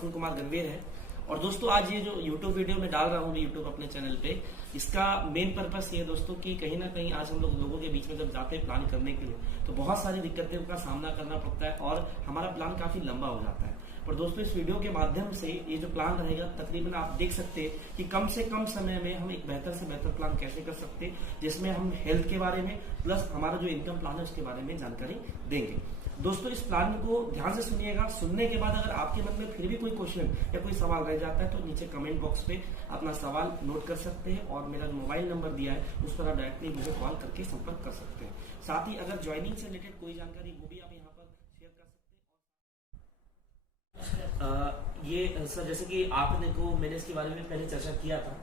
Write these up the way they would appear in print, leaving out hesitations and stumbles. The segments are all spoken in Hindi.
प्रफुल्ल कुमार गणवीर है। और दोस्तों आज ये जो YouTube वीडियो में डाल रहा हूँ YouTube अपने चैनल पे, इसका मेन पर्पस ये है दोस्तों कि कहीं ना कहीं आज हम लोगों के बीच में जब जाते हैं प्लान करने के लिए तो बहुत सारी दिक्कतों का सामना करना पड़ता है और हमारा प्लान काफी लंबा हो जाता है। पर दोस्तों इस वीडियो के माध्यम से ये जो प्लान रहेगा तकरीबन आप देख सकते हैं कि कम से कम समय में हम एक बेहतर से बेहतर प्लान कैसे कर सकते हैं, जिसमें हम हेल्थ के बारे में प्लस हमारा जो इनकम प्लान है उसके बारे में जानकारी देंगे। दोस्तों इस प्लान को ध्यान से सुनिएगा। सुनने के बाद अगर आपके मन में फिर भी कोई क्वेश्चन या कोई सवाल रह जाता है तो नीचे कमेंट बॉक्स पे अपना सवाल नोट कर सकते हैं और मेरा जो मोबाइल नंबर दिया है उस पर आप डायरेक्टली मुझे कॉल करके संपर्क कर सकते हैं। साथ ही अगर ज्वाइनिंग से रिलेटेड कोई जानकारी वो भी आप यहाँ पर शेयर कर सकते हैं। ये सर जैसे कि आपने को मैंने इसके बारे में पहले चर्चा किया था,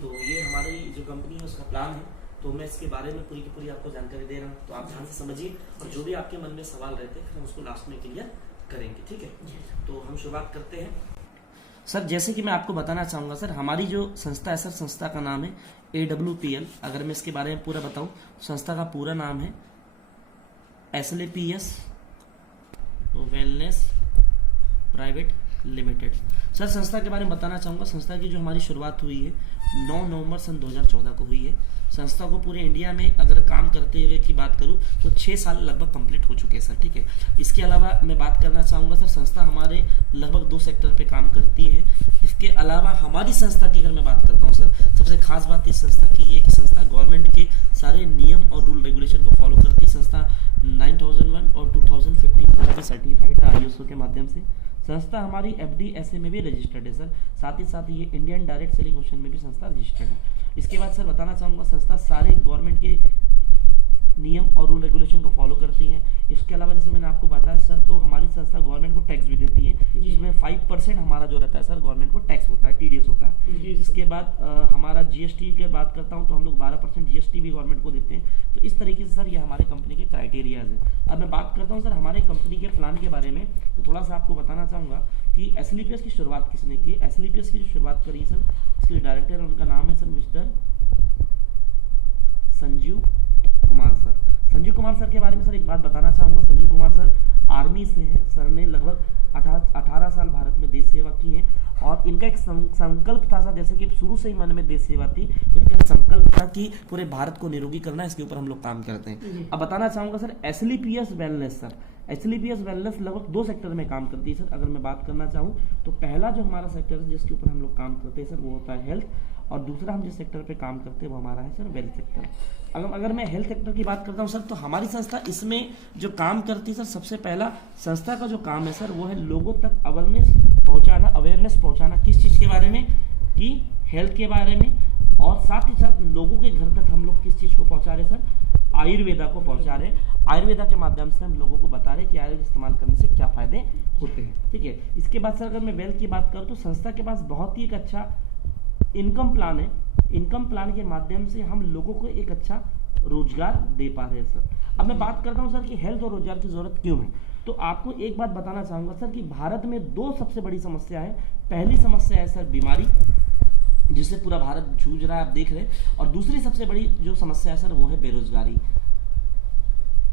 तो ये हमारी जो कंपनी है उसका प्लान है, तो मैं इसके बारे में पूरी की पूरी आपको जानकारी दे रहा हूँ, तो आप ध्यान से समझिए और जो भी आपके मन में सवाल रहते हैं फिर हम उसको लास्ट में क्लियर करेंगे। ठीक है, तो हम शुरुआत करते हैं। सर जैसे कि मैं आपको बताना चाहूंगा सर, हमारी जो संस्था है सर, संस्था का नाम है AWPL। अगर मैं इसके बारे में पूरा बताऊं, संस्था का पूरा नाम है SLAPS wellness private limited. Sir संस्था के बारे में बताना चाहूंगा, संस्था की जो हमारी शुरुआत हुई है 9 नवंबर सन 2014 को हुई है। संस्था को पूरे इंडिया में अगर काम करते हुए की बात करूं तो 6 साल लगभग कंप्लीट हो चुके हैं सर। ठीक है, इसके अलावा मैं बात करना चाहूंगा सर, संस्था हमारे लगभग 2 सेक्टर पे काम करती है। इसके अलावा हमारी संस्था की अगर मैं बात करता हूं सर, सबसे खास बात इस संस्था की ये कि संस्था गवर्नमेंट के सारे नियम और रूल रेगुलेशन को फॉलो करती है। संस्था 9001 और 2015 में सर्टिफाइड है ISO के माध्यम से। संस्था हमारी FDSA में भी रजिस्टर्ड है सर। साथ ही साथ ये इंडियन डायरेक्ट सेलिंग ऑप्शन में भी संस्था रजिस्टर्ड है। इसके बाद सर बताना चाहूंगा, संस्था सारे गवर्नमेंट के नियम और रूल रेगुलेशन को फॉलो करती है। इसके अलावा जैसे मैंने आपको बताया सर, तो हमारी संस्था गवर्नमेंट को टैक्स भी देती है, जिसमें 5% हमारा जो रहता है सर गवर्नमेंट को टैक्स होता है, TDS होता है। इसके बाद हमारा GST की बात करता हूँ तो हम लोग 12% GST भी गवर्नमेंट को देते हैं। तो इस तरीके से सर ये हमारे कंपनी के क्राइटेरियाज है। अब मैं बात करता हूँ सर हमारे कंपनी के प्लान के बारे में, तो थोड़ा सा आपको बताना चाहूंगा कि SLAPS की शुरुआत किसने की। SLAPS की जो शुरुआत करी है सर, इसके डायरेक्टर उनका नाम है sir mister Sanjeev Kumar sir. Sanjeev Kumar sir के बारे में सर एक बात बताना चाहूंगा, संजीव कुमार सर आर्मी से हैं। सर ने लगभग 18 साल भारत में देश सेवा की है और इनका एक संकल्प था सर, जैसे कि शुरू से ही मन में देश सेवा थी, तो इनका संकल्प था कि पूरे भारत को निरोगी करना, इसके ऊपर हम लोग काम करते हैं। अब बताना चाहूंगा sir SLAPS wellness sir, SLAPS wellness लगभग 2 सेक्टर में काम करती है सर। अगर मैं बात करना चाहूँ तो पहला जो हमारा सेक्टर है जिसके ऊपर हम लोग काम करते हैं सर वो होता है हेल्थ, और दूसरा हम जिस सेक्टर पे काम करते हैं वो हमारा है सर वेल्थ सेक्टर। अगर मैं हेल्थ सेक्टर की बात करता हूँ सर, तो हमारी संस्था इसमें जो काम करती है सर, सबसे पहला संस्था का जो काम है सर वो है लोगों तक अवेयरनेस पहुंचाना। किस चीज़ के बारे में? कि हेल्थ के बारे में, और साथ ही साथ लोगों के घर तक हम लोग किस चीज़ को पहुंचा रहे सर, आयुर्वेदा को पहुंचा रहे। आयुर्वेदा के माध्यम से हम लोगों को बता रहे कि आयुर्वेद इस्तेमाल करने से क्या फायदे होते हैं। ठीक है, इसके बाद सर अगर मैं वेल्थ की बात करूँ तो संस्था के पास बहुत ही एक अच्छा इनकम प्लान है। इनकम प्लान के माध्यम से हम लोगों को एक अच्छा रोजगार दे पा रहे हैं सर। अब मैं बात करता हूं सर कि हेल्थ और रोजगार की जरूरत क्यों है, तो आपको एक बात बताना चाहूंगा सर कि भारत में 2 सबसे बड़ी समस्या है। पहली समस्या है सर बीमारी, जिससे पूरा भारत जूझ रहा है, आप देख रहे हैं, और दूसरी सबसे बड़ी जो समस्या है सर वो है बेरोजगारी।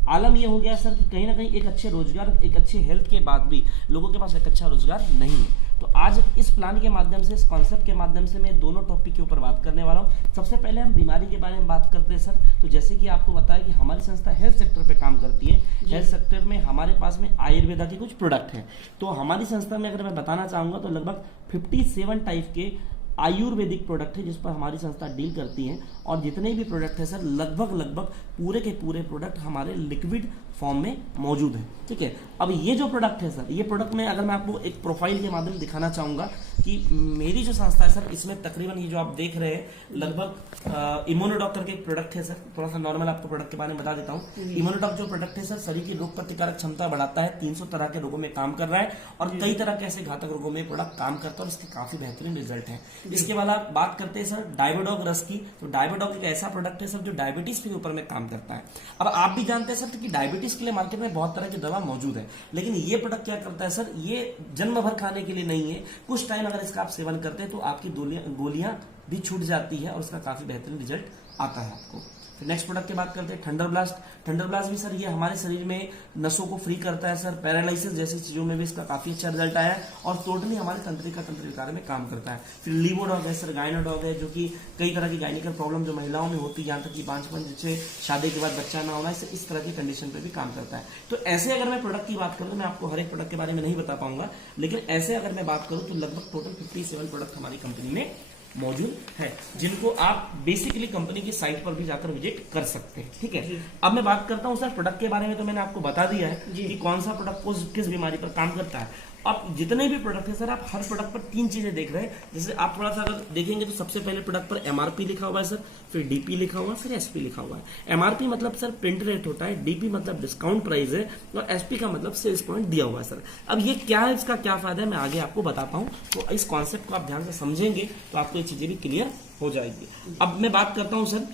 आलम यह हो गया सर कि कहीं ना कहीं एक अच्छे रोजगार, एक अच्छे हेल्थ के बाद भी लोगों के पास एक अच्छा रोजगार नहीं है। तो आज इस प्लान के माध्यम से, इस कॉन्सेप्ट के माध्यम से मैं दोनों टॉपिक के ऊपर बात करने वाला हूं। सबसे पहले हम बीमारी के बारे में बात करते हैं सर। तो जैसे कि आपको बताया कि हमारी संस्था हेल्थ सेक्टर पे काम करती है। हेल्थ सेक्टर में हमारे पास में आयुर्वेदा के कुछ प्रोडक्ट हैं। तो हमारी संस्था में अगर मैं बताना चाहूंगा तो लगभग 57 टाइप के आयुर्वेदिक प्रोडक्ट है जिस पर हमारी संस्था डील करती है, और जितने भी प्रोडक्ट है सर लगभग पूरे के पूरे प्रोडक्ट हमारे लिक्विड फॉर्म में मौजूद है। ठीक है, अब ये जो प्रोडक्ट है सर, ये प्रोडक्ट में अगर मैं आपको एक प्रोफाइल के माध्यम दिखाना चाहूंगा कि मेरी जो संस्था है सर, इसमें तकरीबन ये जो आप देख रहे हैं लगभग इम्यूनोडॉक्टर के एक प्रोडक्ट है सर। थोड़ा सा नॉर्मल आपको प्रोडक्ट के बारे में बता देता हूँ। इम्यूनोडॉक्टर जो प्रोडक्ट है सर, शरीर की रोग प्रतिकारक क्षमता बढ़ाता है, 300 तरह के रोगों में काम कर रहा है और कई तरह के ऐसे घातक रोगों में प्रोडक्ट काम करता है और इसके काफी बेहतरीन रिजल्ट है। इसके बाद आप बात करते हैं सर डायबोडॉग रस की। तो डायबोडॉग एक ऐसा प्रोडक्ट है सर जो डायबिटीज के ऊपर में काम करता है। अब आप भी जानते हैं सर कि डायबिटीज के लिए मार्केट में बहुत तरह की दवा मौजूद है, लेकिन ये प्रोडक्ट क्या करता है सर, ये जन्म भर खाने के लिए नहीं है। कुछ टाइम अगर इसका आप सेवन करते हैं तो आपकी गोलियां भी छूट जाती है और उसका काफी बेहतरीन रिजल्ट आता है आपको। फिर नेक्स्ट प्रोडक्ट की बात करते हैं थंडर ब्लास्ट। थंडर ब्लास्ट भी सर ये हमारे शरीर में नसों को फ्री करता है सर, पैरालिसिस जैसी चीजों में भी इसका काफी अच्छा रिजल्ट आया है और टोटली हमारे तंत्र विकार में काम करता है। फिर लीवोडॉग है सर, गायनोडॉग है, जो कि कई तरह की गायनिकल प्रॉब्लम जो महिलाओं में होती है, यहाँ तक कि बांझपन जिससे शादी के बाद बच्चा ना होना, इस तरह की कंडीशन पे भी काम करता है। तो ऐसे अगर मैं प्रोडक्ट की बात करूँ तो मैं आपको हर एक प्रोडक्ट के बारे में नहीं बता पाऊंगा, लेकिन ऐसे अगर मैं बात करूँ तो लगभग टोटल 57 प्रोडक्ट हमारी कंपनी में मौजूद है, जिनको आप बेसिकली कंपनी की साइट पर भी जाकर विजिट कर सकते हैं। ठीक है, अब मैं बात करता हूं सर प्रोडक्ट के बारे में। तो मैंने आपको बता दिया है कि कौन सा प्रोडक्ट किस बीमारी पर काम करता है। अब जितने भी प्रोडक्ट है सर, आप हर प्रोडक्ट पर 3 चीजें देख रहे हैं। जैसे आप थोड़ा सा अगर देखेंगे तो सबसे पहले प्रोडक्ट पर एमआरपी लिखा हुआ है सर, फिर डीपी लिखा हुआ है, फिर एसपी लिखा हुआ है। एमआरपी मतलब सर प्रिंट रेट होता है, डीपी मतलब डिस्काउंट प्राइस है, और एसपी का मतलब सेल्स पॉइंट दिया हुआ है सर। अब ये क्या है, इसका क्या फायदा है, मैं आगे आपको बताता हूं। तो इस कॉन्सेप्ट को आप ध्यान से समझेंगे तो आपको ये चीजें भी क्लियर हो जाएगी। अब मैं बात करता हूं सर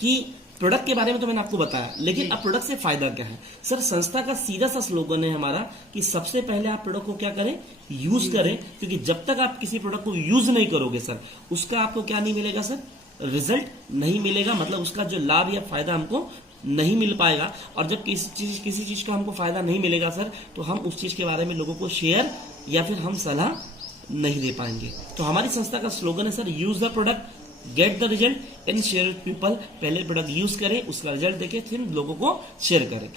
कि प्रोडक्ट के बारे में तो मैंने आपको बताया, लेकिन अब प्रोडक्ट से फायदा क्या है सर। संस्था का सीधा सा स्लोगन है हमारा कि सबसे पहले आप प्रोडक्ट को क्या करें, यूज करें, क्योंकि जब तक आप किसी प्रोडक्ट को यूज नहीं करोगे सर, उसका आपको क्या नहीं मिलेगा सर, रिजल्ट नहीं मिलेगा, मतलब उसका जो लाभ या फायदा हमको नहीं मिल पाएगा। और जब किसी चीज का हमको फायदा नहीं मिलेगा सर, तो हम उस चीज के बारे में लोगों को शेयर या फिर हम सलाह नहीं दे पाएंगे। तो हमारी संस्था का स्लोगन है sir, use the product, get the result and share with people. पहले प्रोडक्ट यूज करें, उसका रिजल्ट देखें, फिर लोगों को शेयर करें।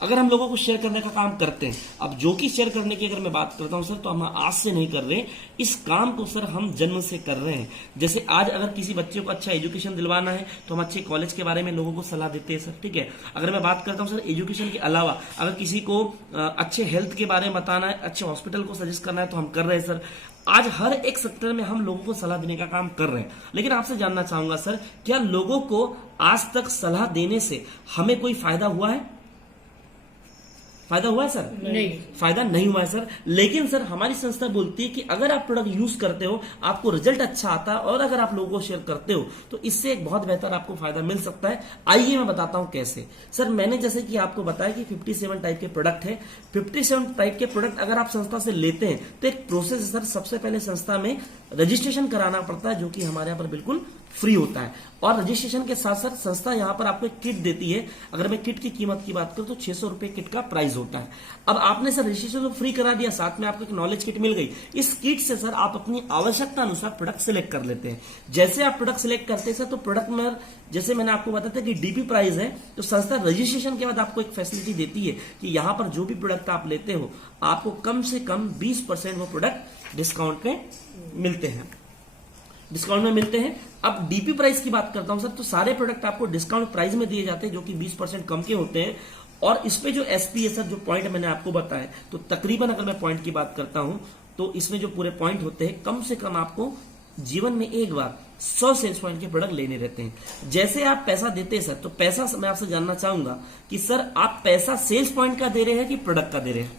अगर हम लोगों को शेयर करने का काम करते हैं, अब जो कि शेयर करने की अगर मैं बात करता हूं सर, तो हम आज से नहीं कर रहे, इस काम को सर हम जन्म से कर रहे हैं। जैसे आज अगर किसी बच्चे को अच्छा एजुकेशन दिलवाना है तो हम अच्छे कॉलेज के बारे में लोगों को सलाह देते हैं सर। ठीक है, अगर मैं बात करता हूं सर एजुकेशन के अलावा अगर किसी को अच्छे हेल्थ के बारे में बताना है, अच्छे हॉस्पिटल को सजेस्ट करना है, तो हम कर रहे हैं सर। आज हर एक सेक्टर में हम लोगों को सलाह देने का काम कर रहे हैं। लेकिन आपसे जानना चाहूंगा सर, क्या लोगों को आज तक सलाह देने से हमें कोई फायदा हुआ है? फायदा हुआ है सर? नहीं, फायदा नहीं हुआ है सर। लेकिन सर हमारी संस्था बोलती है कि अगर आप प्रोडक्ट यूज करते हो, आपको रिजल्ट अच्छा आता है, और अगर आप लोगों को शेयर करते हो, तो इससे एक बहुत बेहतर आपको फायदा मिल सकता है। आइए मैं बताता हूं कैसे। सर मैंने जैसे कि आपको बताया कि 57 टाइप के प्रोडक्ट है। 57 टाइप के प्रोडक्ट अगर आप संस्था से लेते हैं तो एक प्रोसेस है सर, सबसे पहले संस्था में रजिस्ट्रेशन कराना पड़ता है, जो कि हमारे यहाँ पर बिल्कुल फ्री होता है। और रजिस्ट्रेशन के साथ साथ संस्था यहाँ पर आपको एक किट देती है। अगर मैं किट की कीमत की बात करूं तो 600 रुपए किट का प्राइस होता है। अब आपने सर रजिस्ट्रेशन तो फ्री करा दिया, साथ में आपको एक नॉलेज किट मिल गई। इस किट से सर आप अपनी आवश्यकता अनुसार प्रोडक्ट सिलेक्ट कर लेते हैं। जैसे आप प्रोडक्ट सिलेक्ट करते हैं सर, तो प्रोडक्ट में जैसे मैंने आपको बताया था कि डीपी प्राइस है, तो संस्था रजिस्ट्रेशन के बाद आपको एक फैसिलिटी देती है कि यहाँ पर जो भी प्रोडक्ट आप लेते हो, आपको कम से कम 20% वो प्रोडक्ट डिस्काउंट में मिलते हैं। अब डीपी प्राइस की बात करता हूं सर, तो सारे प्रोडक्ट आपको डिस्काउंट प्राइस में दिए जाते हैं, जो कि 20% कम के होते हैं। और इस पे जो एसपी है सर, जो पॉइंट मैंने आपको बताया, तो तकरीबन अगर मैं पॉइंट की बात करता हूं तो इसमें जो पूरे पॉइंट होते हैं, कम से कम आपको जीवन में एक बार 100 सेल्स पॉइंट के प्रोडक्ट लेने रहते हैं। जैसे आप पैसा देते हैं सर, तो पैसा मैं आपसे जानना चाहूंगा कि सर आप पैसा सेल्स पॉइंट का दे रहे हैं कि प्रोडक्ट का दे रहे हैं?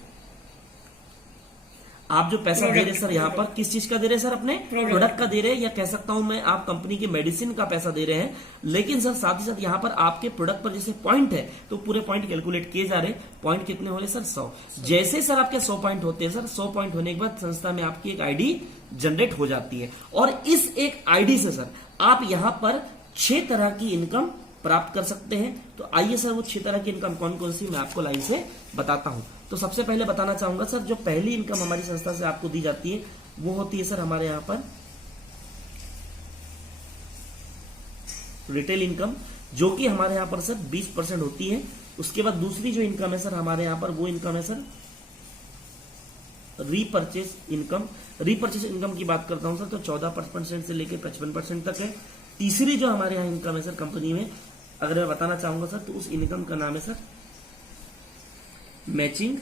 आप जो पैसा दे रहे हैं सर यहाँ पर किस चीज का दे रहे हैं सर? अपने प्रोडक्ट का दे रहे हैं, या कह सकता हूं मैं आप कंपनी की मेडिसिन का पैसा दे रहे हैं। लेकिन सर साथ ही साथ यहाँ पर आपके प्रोडक्ट पर जैसे पॉइंट है, तो पूरे पॉइंट कैलकुलेट किए जा रहे हैं। पॉइंट कितने हो रहे सर? 100। जैसे सर आपके 100 पॉइंट होते हैं सर, 100 पॉइंट होने के बाद संस्था में आपकी एक आईडी जनरेट हो जाती है, और इस एक आईडी से सर आप यहाँ पर 6 तरह की इनकम प्राप्त कर सकते हैं। तो आइए सर वो 6 तरह की इनकम कौन कौन सी मैं आपको लाइन से बताता हूं। तो सबसे पहले बताना चाहूंगा सर, जो पहली इनकम हमारी संस्था से आपको दी जाती है, वो होती है सर हमारे यहां पर रिटेल इनकम, जो कि हमारे यहां पर सर 20% होती है। उसके बाद दूसरी जो इनकम है सर हमारे यहां पर, वो इनकम है sir repurchase income. Repurchase income की बात करता हूं सर, तो 14% से लेकर 55% तक है। तीसरी जो हमारे यहां इनकम है सर कंपनी में, अगर मैं बताना चाहूंगा सर, तो उस इनकम का नाम है सर मैचिंग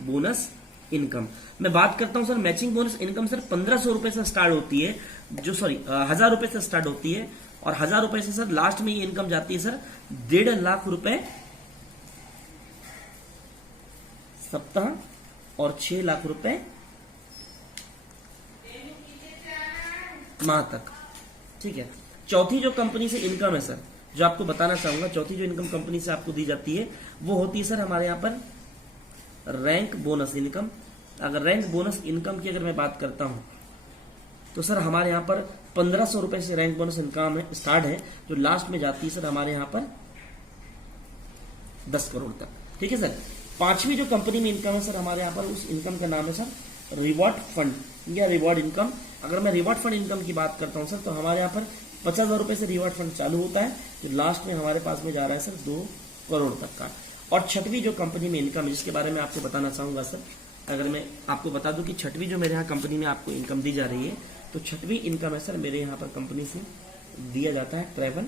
बोनस इनकम। मैं बात करता हूं sir matching bonus income sir 1500 रुपए से स्टार्ट होती है, 1000 रुपए से स्टार्ट होती है, और 1000 रुपए से सर लास्ट में ये इनकम जाती है सर 1.5 लाख रुपए सप्ताह, और 6 लाख रुपए माह तक। ठीक है, चौथी जो कंपनी से इनकम है सर, जो आपको बताना चाहूंगा, चौथी जो इनकम कंपनी से आपको दी जाती है, वो होती है सर हमारे यहां पर रैंक बोनस इनकम। अगर रैंक बोनस इनकम की अगर मैं बात करता हूं, तो सर हमारे यहां पर 1500 रुपए से रैंक बोनस इनकम है स्टार्ट है, जो लास्ट में जाती है सर हमारे यहाँ पर 10 करोड़ तक। ठीक है सर। पांचवी जो कंपनी में इनकम है सर हमारे यहाँ पर, उस इनकम का नाम है सर रिवॉर्ड फंड या रिवॉर्ड इनकम। अगर मैं रिवॉर्ड फंड इनकम की बात करता हूँ सर, तो हमारे यहाँ पर 50,000 रुपए से रिवॉर्ड फंड चालू होता है, जो लास्ट में हमारे पास में जा रहा है सर 2 करोड़ तक का। और छठवीं जो कंपनी में इनकम है, जिसके बारे में आपको बताना चाहूंगा सर, अगर मैं आपको बता दूं कि छठवीं जो मेरे यहाँ कंपनी में आपको इनकम दी जा रही है, तो छठवीं इनकम है सर मेरे यहाँ पर कंपनी से दिया जाता है ट्रैवल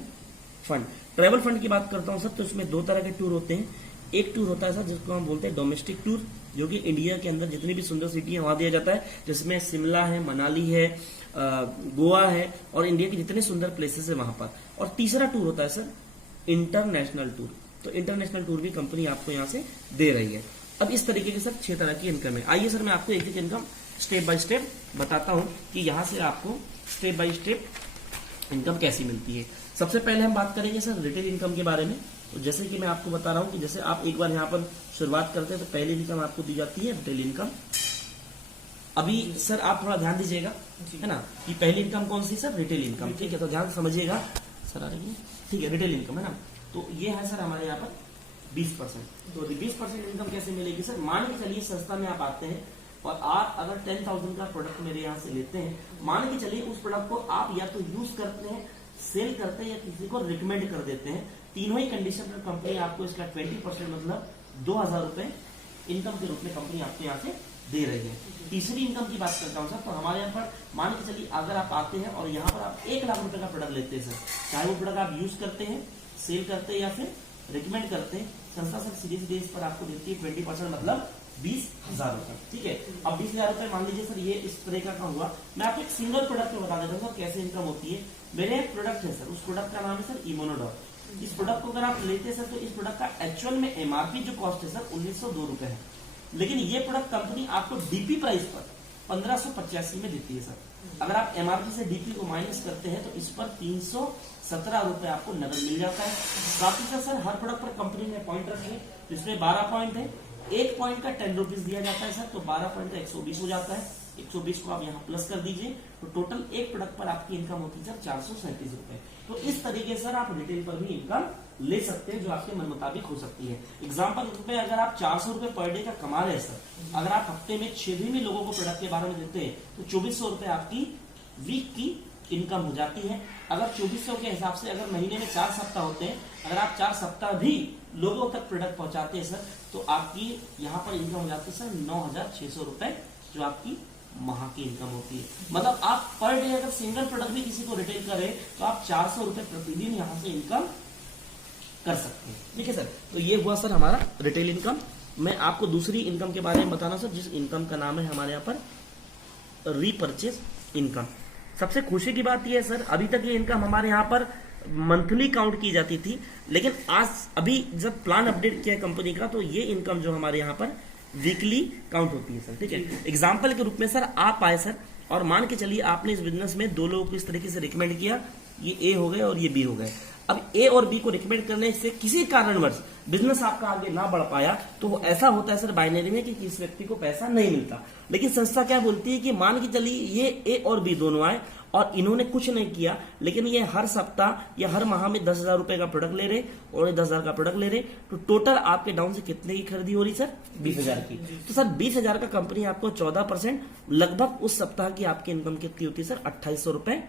फंड। ट्रैवल फंड की बात करता हूँ सर, तो इसमें 2 तरह के टूर होते हैं। एक टूर होता है सर जिसको हम बोलते हैं डोमेस्टिक टूर, जो कि इंडिया के अंदर जितनी भी सुंदर सिटी है वहां दिया जाता है, जिसमें शिमला है, मनाली है, गोवा है और इंडिया के जितने सुंदर प्लेसेस है वहां पर। और तीसरा टूर होता है सर इंटरनेशनल टूर, तो इंटरनेशनल टूर भी कंपनी आपको यहाँ से दे रही है। अब इस तरीके के सर 6 तरह की इनकम है। आइए सर मैं आपको एक एक इनकम स्टेप बाय स्टेप बताता हूँ कि यहाँ से आपको स्टेप बाय स्टेप इनकम कैसी मिलती है। सबसे पहले हम बात करेंगे सर रिटेल इनकम के बारे में। तो जैसे कि मैं आपको बता रहा हूँ कि जैसे आप एक बार यहाँ पर शुरुआत करते हैं तो पहली इनकम आपको दी जाती है रिटेल इनकम। अभी सर आप थोड़ा ध्यान दीजिएगा, है ना, कि पहली इनकम कौन सी सर रिटेल इनकम। ठीक है, तो ध्यान समझिएगा सर। आ रही है, ठीक है, रिटेल इनकम है ना। तो ये है सर हमारे यहाँ पर 20%। तो 20% इनकम कैसे मिलेगी सर? मान के चलिए संस्था में आप आते हैं और आप अगर 10,000 का प्रोडक्ट मेरे यहाँ से लेते हैं, मान के चलिए उस प्रोडक्ट को आप या तो यूज करते हैं, सेल करते हैं या किसी को रिकमेंड कर देते हैं। तीनों ही कंडीशन पर कंपनी आपको इसका 20% मतलब 2,000 रुपए इनकम के रूप में कंपनी आपको यहाँ से दे रही है। तीसरी इनकम की बात करता हूँ सर, तो हमारे यहाँ पर मान के चलिए अगर आप आते हैं और यहाँ पर आप 1 लाख रुपए का प्रोडक्ट लेते हैं सर, चाहे वो प्रोडक्ट आप यूज करते हैं, सेल करते हैं या फिर रिकमेंड करते हैं, संस्था सर सीधे सीधे इस पर आपको देती है 20% मतलब 20,000 रुपए। ठीक है, अब 20,000 रुपए मान लीजिए सर ये इस तरह का हुआ। मैं आपको एक सिंगल प्रोडक्ट में बता देता हूँ सर कैसे इनकम होती है। मेरे एक प्रोडक्ट है सर, उस प्रोडक्ट का नाम है सर इम्यूनोडॉट। इस प्रोडक्ट को अगर आप लेते हैं सर, तो इस प्रोडक्ट का एक्चुअल में एमआरपी जो कॉस्ट है सर 1902 रुपए है, लेकिन ये प्रोडक्ट कंपनी आपको डीपी प्राइस पर 1585 में देती है सर। अगर आप एमआरपी से डीपी को माइनस करते हैं तो इस पर 317 रुपए आपको नगद मिल जाता है। साथ ही सर हर प्रोडक्ट पर कंपनी ने पॉइंट रखे हैं, जिसमें 12 पॉइंट है। 1 पॉइंट का 10 रुपीज दिया जाता है सर, तो 12 पॉइंट का 120 हो जाता है। 120 को आप यहाँ प्लस कर दीजिए, तो टोटल एक प्रोडक्ट पर आपकी इनकम होती है सर 437 रुपए। तो इस तरीके से सर आप रिटेल पर भी इनकम ले सकते हैं, जो आपके मन मुताबिक हो सकती है। एग्जाम्पल पे अगर आप 400 रुपए पर डे का कमा रहे हैं सर, अगर आप हफ्ते में 6 दिन भी लोगों को प्रोडक्ट के बारे में देते हैं, तो 2400 रुपए आपकी वीक की इनकम हो जाती है। अगर 2400 के हिसाब से अगर महीने में 4 सप्ताह होते हैं, अगर आप 4 सप्ताह भी लोगों तक प्रोडक्ट पहुंचाते हैं सर, तो आपकी यहाँ पर इनकम हो जाती है सर 9,600 रुपए, जो आपकी माह की इनकम होती है। मतलब आप पर डे अगर सिंगल प्रोडक्ट भी किसी को रिटेल करें, तो आप 400 रुपए प्रतिदिन यहाँ से इनकम कर सकते हैं। ठीक है सर, तो ये हुआ सर हमारा रिटेल इनकम। मैं आपको दूसरी इनकम के बारे में बताना सर, जिस इनकम का नाम है हमारे यहाँ पर रीपरचेज इनकम। सबसे खुशी की बात यह है सर, अभी तक ये इनकम हमारे यहाँ पर मंथली काउंट की जाती थी, लेकिन आज अभी जब प्लान अपडेट किया कंपनी का, तो ये इनकम जो हमारे यहाँ पर वीकली काउंट होती है सर। ठीक है, एग्जाम्पल के रूप में सर आप आए सर, और मान के चलिए आपने इस बिजनेस में 2 लोगों को इस तरीके से रिकमेंड किया, ये ए हो गए और ये बी हो गए। अब ए और बी को रिकमेंड करने से किसी कारणवश बिजनेस आपका आगे ना बढ़ पाया, तो वो ऐसा होता है सर बाइनरी में कि इस व्यक्ति को पैसा नहीं मिलता। लेकिन संस्था क्या बोलती है कि मान के चलिए ये ए और बी दोनों आए और इन्होंने कुछ नहीं किया, लेकिन ये हर सप्ताह या हर माह में 10,000 रुपए का प्रोडक्ट ले रहे और 10,000 का प्रोडक्ट ले रहे, तो टोटल आपके डाउन से कितने की खरीदी हो रही सर? 20,000 की। तो सर 20,000 का कंपनी आपको 14% लगभग उस सप्ताह की आपकी इनकम कितनी होती है सर? 2,800 रुपए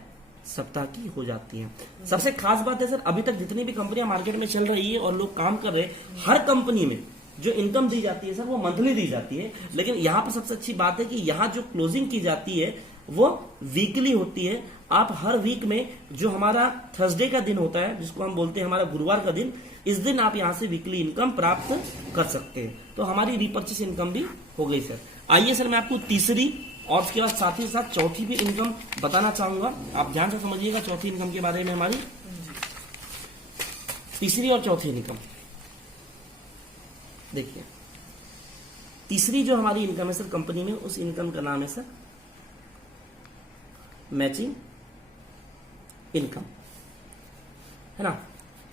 सप्ताह की हो जाती है। सबसे खास बात है सर, अभी तक जितनी भी कंपनियां मार्केट में चल रही है और लोग काम कर रहे हैं, हर कंपनी में जो इनकम दी जाती है सर वो मंथली दी जाती है, लेकिन यहाँ पर सबसे अच्छी बात है कि यहाँ जो क्लोजिंग की जाती है वो वीकली होती है। आप हर वीक में जो हमारा थर्सडे का दिन होता है, जिसको हम बोलते हैं हमारा गुरुवार का दिन, इस दिन आप यहाँ से वीकली इनकम प्राप्त कर सकते हैं। तो हमारी रीपर्चेस इनकम भी हो गई सर। आइए सर मैं आपको तीसरी और उसके बाद साथ ही साथ चौथी भी इनकम बताना चाहूंगा। आप ध्यान से समझिएगा चौथी इनकम के बारे में। हमारी तीसरी और चौथी इनकम देखिए, तीसरी जो हमारी इनकम है सर कंपनी में, उस इनकम का नाम है सर मैचिंग इनकम, है ना,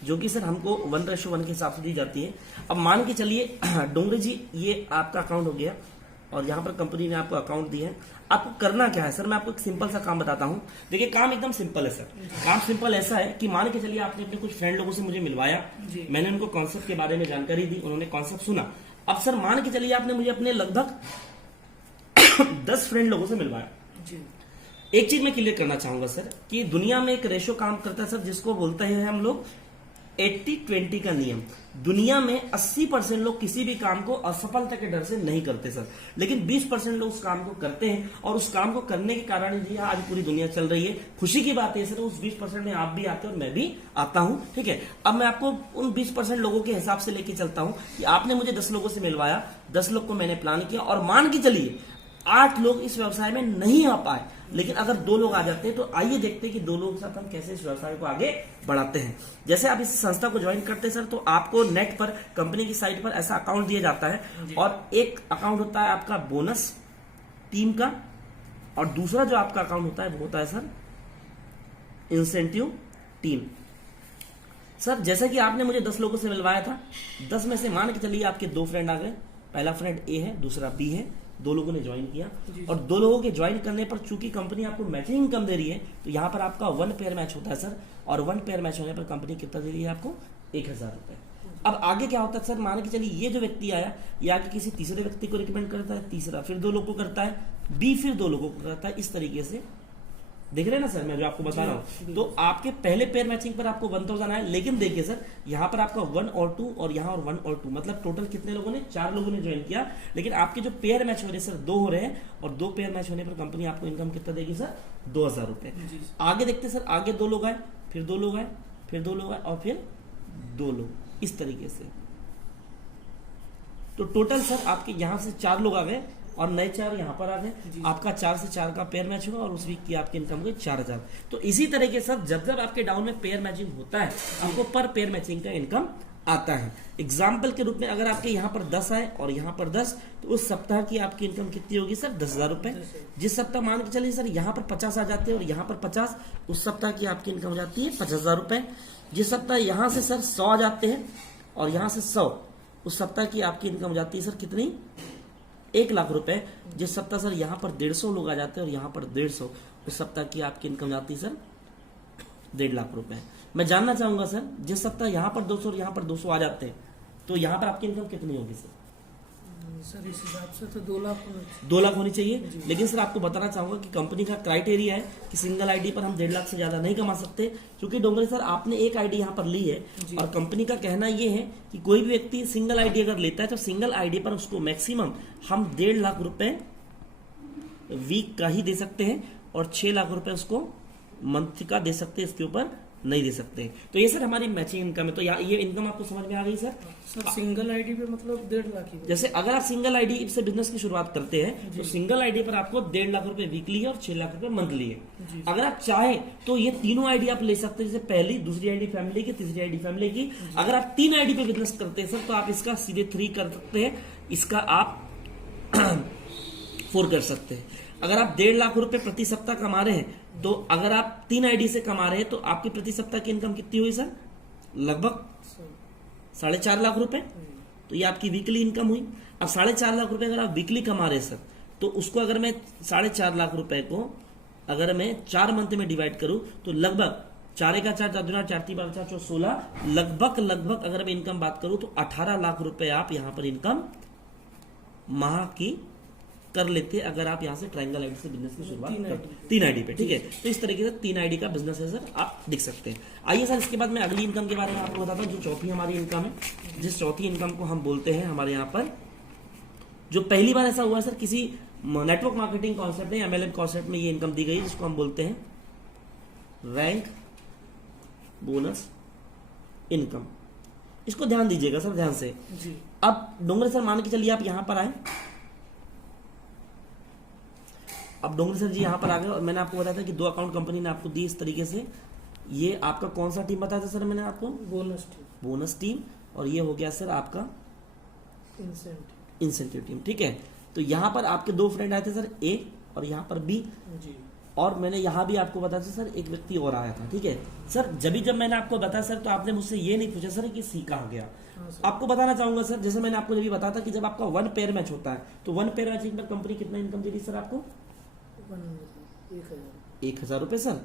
जो कि सर हमको 1:1 के हिसाब से दी जाती है। अब मान के चलिए डोंगरे जी, ये आपका अकाउंट हो गया और यहाँ पर कंपनी ने आपको अकाउंट दिया है। आपको करना क्या है सर, मैं आपको एक सिंपल सा काम बताता हूँ। देखिए काम एकदम सिंपल है सर। काम सिंपल ऐसा है कि मान के चलिए आपने अपने कुछ फ्रेंड लोगों से मुझे मिलवाया, मैंने उनको कॉन्सेप्ट के बारे में जानकारी दी, उन्होंने कॉन्सेप्ट सुना। अब सर मान के चलिए आपने मुझे अपने लगभग 10 फ्रेंड लोगों से मिलवाया। एक चीज मैं क्लियर करना चाहूंगा सर कि दुनिया में एक रेशो काम करता है सर, जिसको बोलते हैं हम लोग 80-20 का नियम। दुनिया में 80% लोग किसी भी काम को असफलता के डर से नहीं करते सर, लेकिन 20% लोग उस काम को करते हैं, और उस काम को करने के कारण ही आज पूरी दुनिया चल रही है। खुशी की बात है सर, उस 20% में आप भी आते हैं और मैं भी आता हूं, ठीक है। अब मैं आपको उन 20% लोगों के हिसाब से लेके चलता हूं कि आपने मुझे 10 लोगों से मिलवाया, 10 लोग को मैंने प्लान किया, और मान के चलिए 8 लोग इस व्यवसाय में नहीं आ पाए, लेकिन अगर 2 लोग आ जाते हैं तो आइए देखते हैं कि 2 लोगों के साथ हम कैसे इस व्यवसाय को आगे बढ़ाते हैं। जैसे आप इस संस्था को ज्वाइन करते हैं सर, तो आपको नेट पर कंपनी की साइट पर ऐसा अकाउंट दिया जाता है, और एक अकाउंट होता है आपका बोनस टीम का, और दूसरा जो आपका अकाउंट होता है वो होता है सर इंसेंटिव टीम। सर जैसे कि आपने मुझे 10 लोगों से मिलवाया था, 10 में से मान के चलिए आपके 2 फ्रेंड आ गए। पहला फ्रेंड ए है, दूसरा बी है। 2 लोगों ने ज्वाइन किया, और 2 लोगों के ज्वाइन करने पर चूंकि कंपनी आपको मैचिंग इनकम दे रही है, तो यहाँ पर आपका 1 पेयर मैच होता है सर, और 1 पेयर मैच होने पर कंपनी कितना दे रही है आपको? 1000 रुपए। अब आगे क्या होता है सर, मान के चलिए ये जो व्यक्ति आया, ये आगे किसी तीसरे व्यक्ति को रिकमेंड करता है, तीसरा फिर 2 लोगों को करता है, बी फिर 2 लोगों को करता है। इस तरीके से देख रहे हैं ना सर मैं जो आपको बता रहा हूँ। तो आपके पहले पेयर मैचिंग पर आपको 1000 आया, लेकिन देखिए सर यहाँ पर आपका 1 और 2 और यहाँ और 1 और 2, मतलब टोटल कितने लोगों ने? 4 लोगों ने ज्वाइन किया, लेकिन आपके जो पेयर मैच हो रहे सर 2 हो रहे हैं, और 2 पेयर मैच होने पर कंपनी आपको इनकम कितना देगी सर? 2000 रुपए। आगे देखते सर, आगे 2 लोग आए, फिर 2 लोग आए, फिर 2 लोग आए, और फिर 2 लोग, इस तरीके से। तो टोटल सर आपके यहाँ से 4 लोग आ गए, और नए 4 यहाँ पर आ गए। आपका 4 से 4 का पेयर मैच होगा, और उस वीक की आपकी इनकम हुई 4000। तो इसी तरीके से जब आपके डाउन में पेयर मैचिंग होता है, आपको पर पेयर मैचिंग का इनकम आता है। एग्जाम्पल के रूप में अगर आपके यहाँ पर 10 आए और यहाँ पर 10, तो उस सप्ताह की आपकी इनकम कितनी होगी सर? 10,000 रुपए। जिस सप्ताह मान के चलिए सर यहाँ पर 50 आ जाते हैं और यहाँ पर 50, उस सप्ताह की आपकी इनकम हो जाती है 50,000 रुपए। जिस सप्ताह यहाँ से सर 100 आ जाते हैं और यहाँ से 100, उस सप्ताह की आपकी इनकम हो जाती है सर कितनी? 1 लाख रुपए। जिस सप्ताह सर यहाँ पर 150 लोग आ जाते हैं और यहाँ पर 150, उस सप्ताह की आपकी इनकम जाती है सर 1.5 लाख रुपए। मैं जानना चाहूंगा सर, जिस सप्ताह यहाँ पर 200 और यहाँ पर 200 आ जाते हैं, तो यहाँ पर आपकी इनकम कितनी होगी सर? सर इस हिसाब से तो 2 लाख 2 लाख होनी चाहिए। लेकिन सर आपको बताना चाहूंगा कि कंपनी का क्राइटेरिया है कि सिंगल आईडी पर हम 1.5 लाख से ज्यादा नहीं कमा सकते, क्योंकि डोंगरे सर आपने एक आईडी यहाँ पर ली है, और कंपनी का कहना ये है कि कोई भी व्यक्ति सिंगल आईडी अगर लेता है, तो सिंगल आईडी पर उसको मैक्सिमम हम 1.5 लाख रुपए वीक का ही दे सकते हैं, और 6 लाख रुपए उसको मंथ का दे सकते हैं, इसके ऊपर नहीं दे सकते। तो ये सर हमारी मैचिंग इनकम है। तो ये इनकम आपको समझ में आ गई सर? सर सिंगल आईडी पे मतलब 1.5 लाख ही। जैसे अगर आप सिंगल आईडी से बिजनेस की शुरुआत करते हैं, तो सिंगल आईडी पर आपको 1.5 लाख रुपए वीकली है और 6 लाख रुपए मंथली है। अगर आप चाहें तो ये तीनों आईडी आप ले सकते हैं, जैसे पहली, दूसरी आईडी फैमिली की, तीसरी आईडी फैमिली की। अगर आप 3 आईडी पे बिजनेस करते हैं सर, तो आप इसका सीधे 3 कर सकते हैं, इसका आप 4 कर सकते हैं। अगर आप 1.5 लाख रुपए प्रति सप्ताह कमा रहे हैं, तो अगर आप 3 आईडी से कमा रहे हैं, तो आपकी प्रति सप्ताह की इनकम कितनी हुई सर? लगभग 4.5 लाख रुपए। तो ये आपकी वीकली इनकम हुई। अब 4.5 लाख रुपए अगर आप वीकली कमा रहे हैं सर, तो उसको अगर मैं 4.5 लाख रुपए को अगर मैं 4 मंथ में डिवाइड करूं, तो लगभग 4 का 4, 4 4 3 4 4 16, लगभग अगर मैं इनकम बात करूं तो 18 लाख रुपए आप यहां पर इनकम माह की कर लेते हैं, अगर आप यहाँ से ट्रायंगल आईडी से बिजनेस की शुरुआत करते हैं 3 आईडी पे, ठीक है। तो इस तरीके से 3 आईडी का बिजनेस है सर, आप देख सकते हैं। आइए सर इसके बाद मैं अगली इनकम के बारे में आपको बताता हूँ, जो चौथी हमारी इनकम है, जिस चौथी इनकम को हम बोलते हैं हमारे यहाँ पर, जो पहली बार ऐसा हुआ है सर किसी नेटवर्क मार्केटिंग कॉन्सेप्ट में, MLM कॉन्सेप्ट में ये इनकम दी गई, जिसको हम बोलते हैं रैंक बोनस इनकम। इसको ध्यान दीजिएगा सर, ध्यान से। अब डोंगरे सर मान के चलिए आप यहाँ पर आए, अब डोंगरे सर जी यहाँ पर आ गए, और मैंने आपको बताया था कि 2 अकाउंट कंपनी ने आपको दी इस तरीके से। ये आपका कौन सा टीम बताया था सर मैंने आपको? Bonus team. और ये हो गया सर आपका इंसेंटिव टीम, ठीक है। तो यहाँ पर आपके 2 फ्रेंड आए थे सर, ए और यहाँ पर बी। और मैंने यहाँ भी आपको बताया था सर एक व्यक्ति और आया था, ठीक है सर। जब मैंने आपको बताया सर तो आपने मुझसे ये नहीं पूछा सर कि सी कहाँ गया। आपको बताना चाहूंगा सर, जैसे मैंने आपको जब बताया था कि जब आपका 1 पेयर मैच होता है तो 1 पेयर मैचिंग में कंपनी कितना इनकम दे रही सर आपको? 1,000 रुपए सर।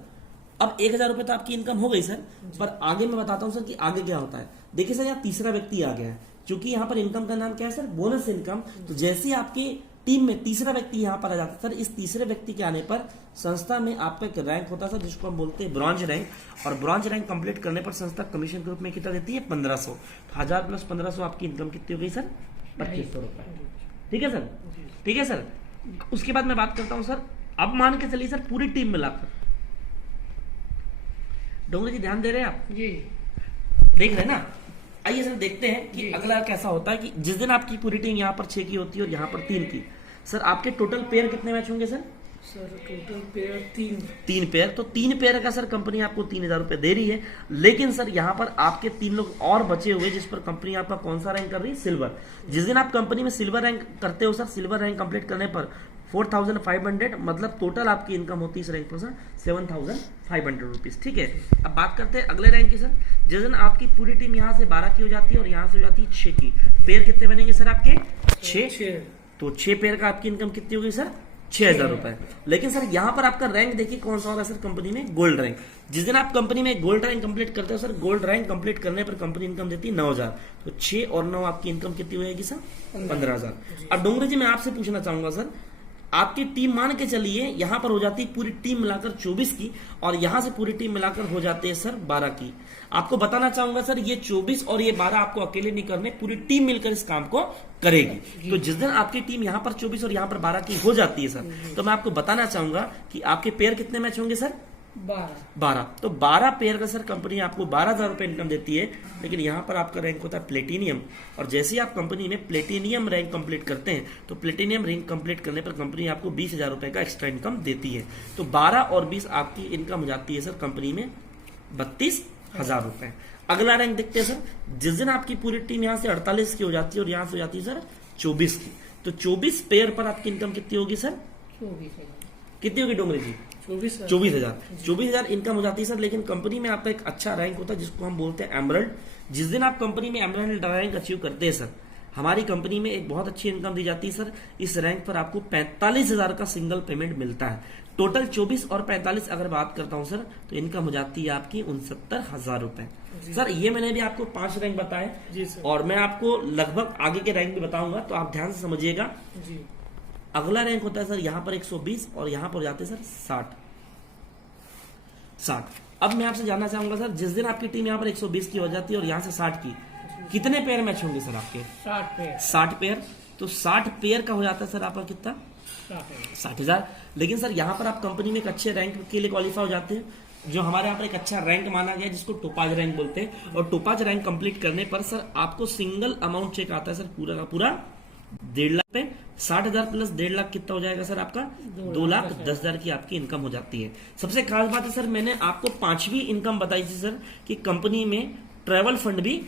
अब 1,000 रुपए तो आपकी इनकम हो गई सर, पर आगे मैं बताता हूँ सर कि आगे क्या होता है। देखिए सर, यहाँ तीसरा व्यक्ति आ गया है, क्योंकि यहाँ पर इनकम का नाम क्या है सर? Bonus income. तो जैसे ही आपकी टीम में तीसरा व्यक्ति यहाँ पर आ जाता है सर, इस तीसरे व्यक्ति के आने पर संस्था में आपका एक रैंक होता है सर, जिसको हम बोलते हैं ब्रॉन्ज रैंक। और ब्रॉन्ज रैंक कंप्लीट करने पर संस्था कमीशन के रूप में कितना देती है? 1500। 1000 प्लस 1500 आपकी इनकम कितनी हो गई सर? 2500 रुपए। ठीक है सर, ठीक है सर। उसके बाद मैं बात करता हूँ सर, अब मान के चलिए सर पूरी टीम मिलाकर, डोंगरे जी ध्यान दे रहे हैं आप? जी देख रहे हैं ना? आइए सर देखते हैं कि अगला कैसा होता है कि जिस दिन आपकी पूरी टीम यहाँ पर 6 की होती है और यहाँ पर 3 की, सर आपके टोटल पेयर कितने मैच होंगे sir? Sir total pair 3 pair. तो 3 पेयर का सर कंपनी आपको 3,000 रुपए दे रही है। लेकिन सर यहाँ पर आपके 3 लोग और बचे हुए, जिस पर कंपनी आपका कौन सा रैंक कर रही है? सिल्वर। जिस दिन आप कंपनी में सिल्वर रैंक करते हो सर, सिल्वर रैंक कंप्लीट करने पर 4,500, मतलब टोटल आपकी इनकम होती है इस रैंक पर सर 7,500 रुपीज। ठीक है, अब बात करते हैं अगले रैंक की सर। जिस दिन आपकी पूरी टीम यहाँ से 12 की हो जाती है और यहाँ से हो जाती है 6 की, पेयर कितने बनेंगे सर आपके? 6। तो 6 पेयर का आपकी इनकम कितनी होगी सर? 6,000 रुपए। लेकिन सर यहाँ पर आपका रैंक देखिए कौन सा होगा सर कंपनी में? Gold rank. जिस दिन आप कंपनी में गोल्ड रैंक कंप्लीट करते हो सर, गोल्ड रैंक कंप्लीट करने पर कंपनी इनकम देती है 9,000। तो 6 और 9 आपकी इनकम कितनी हो जाएगी सर? 15,000। अब डोंगरे जी मैं आपसे पूछना चाहूंगा सर, आपकी टीम मान के चलिए यहाँ पर हो जाती है पूरी टीम मिलाकर 24 की, और यहाँ से पूरी टीम मिलाकर हो जाते हैं सर 12 की। आपको बताना चाहूंगा सर, ये 24 और ये 12 आपको अकेले नहीं करने, पूरी टीम मिलकर इस काम को करेगी। तो जिस दिन आपकी टीम यहाँ पर 24 और यहाँ पर 12 की हो जाती है सर, तो मैं आपको बताना चाहूंगा कि आपके पेयर कितने मैच होंगे सर? 12। तो 12 पेयर का सर कंपनी आपको 12,000 रुपए इनकम देती है। लेकिन यहाँ पर आपका रैंक होता है प्लेटिनियम, और जैसे ही आप कंपनी में प्लेटिनियम रैंक कंप्लीट करते हैं तो प्लेटिनियम रैंक कंप्लीट करने पर कंपनी आपको 20,000 रुपए का एक्स्ट्रा इनकम देती है। तो 12 और 20 आपकी इनकम हो जाती है सर कंपनी में 32,000 रुपए। अगला रैंक देखते हैं सर, जिस दिन आपकी पूरी टीम यहाँ से 48 की हो जाती है और यहाँ से हो जाती है सर 24 की, तो 24 पेयर पर आपकी इनकम कितनी होगी सर? 24,000। कितनी होगी डोंगरे जी? 24,000 इनकम हो जाती है सर। लेकिन कंपनी में आपका एक अच्छा रैंक होता है जिसको हम बोलते हैं एमरल्ड। जिस दिन आप कंपनी में एमरल्ड रैंक अचीव करते हैं सर, हमारी कंपनी में एक बहुत अच्छी इनकम दी जाती है सर। इस रैंक पर आपको 45,000 का सिंगल पेमेंट मिलता है। टोटल 24 और 45 अगर बात करता हूं सर, तो इनकम हो जाती है आपकी 69,000 रुपए। सर ये मैंने भी आपको 5 रैंक बताए जी सर, और मैं आपको लगभग आगे के रैंक भी बताऊंगा, तो आप ध्यान से समझिएगा। जी अगला रैंक होता है सर यहाँ पर 120 और यहाँ पर जाते हैं सर 60। अब मैं आपसे जानना चाहूंगा सर, जिस दिन आपकी टीम यहाँ पर 120 की हो जाती है और यहाँ से 60 की, कितने पेयर मैच होंगे सर आपके? 60 पेयर। तो 60 पेयर का हो जाता है सर आपका कितना? 60,000। लेकिन सर यहाँ पर आप कंपनी में एक अच्छे रैंक के लिए क्वालिफाई हो जाते हैं, जो हमारे यहाँ पर एक अच्छा रैंक माना गया जिसको टोपाज रैंक बोलते हैं। और टोपाज रैंक कंप्लीट करने पर सर आपको सिंगल अमाउंट चेक आता है सर पूरा का पूरा 1.5 लाख पे। 60,000 प्लस 1.5 लाख कितना हो जाएगा सर आपका? 2,10,000 की आपकी इनकम हो जाती है। सबसे खास बात है सर, मैंने आपको 5वीं इनकम बताई थी सर कि कंपनी में ट्रैवल फंड भी